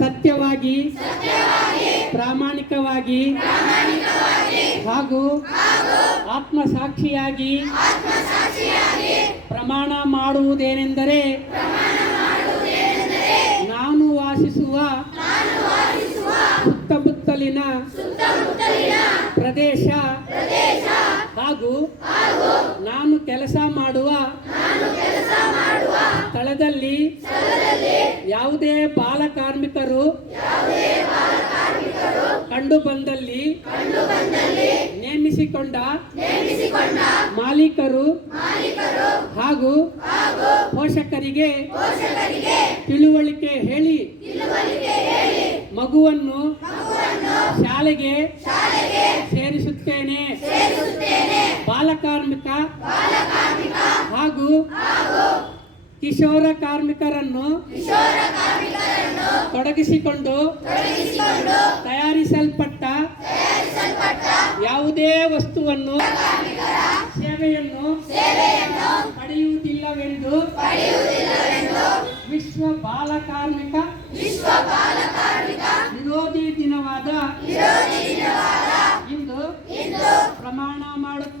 ಸತ್ಯವಾಗಿ ಪ್ರಾಮಾಣಿಕವಾಗಿ ಹಾಗೂ ಆತ್ಮಸಾಕ್ಷಿಯಾಗಿ ಪ್ರಮಾಣ ಮಾಡುವುದೇನೆಂದರೆ ನಾನು ವಾಸಿಸುವ ಸುತ್ತಮುತ್ತಲಿನ ಪ್ರದೇಶ ಹಾಗೂ ನಾನು ಕೆಲಸ ಮಾಡುವ ಸ್ಥಳದಲ್ಲಿ ಯಾವುದೇ ಬಾಲ ಕಾರ್ಮಿಕರು ಕಂಡು ಬಂದಲ್ಲಿ ನೇಮಿಸಿಕೊಂಡ ಮಾಲೀಕರು ಹಾಗೂ ಪೋಷಕರಿಗೆ ತಿಳುವಳಿಕೆ ಹೇಳಿ ಮಗುವನ್ನು ಶಾಲೆಗೆ ಸೇರಿಸುತ್ತೇನೆ. ಬಾಲಕಾರ್ಮಿಕ ಹಾಗೂ ಕಿಶೋರ ಕಾರ್ಮಿಕರನ್ನು ತೊಡಗಿಸಿಕೊಂಡು ತಯಾರಿಸಲ್ಪಟ್ಟ ಯಾವುದೇ ವಸ್ತುವನ್ನು ಸೇವೆಯನ್ನು ಪಡೆಯುವುದಿಲ್ಲವೆಂದು ವಿಶ್ವ ಬಾಲಕಾರ್ಮಿಕ ವಿರೋಧಿ ದಿನವಾದ ಇಂದು ಪ್ರಮಾಣ ಮಾಡುತ್ತೇನೆ.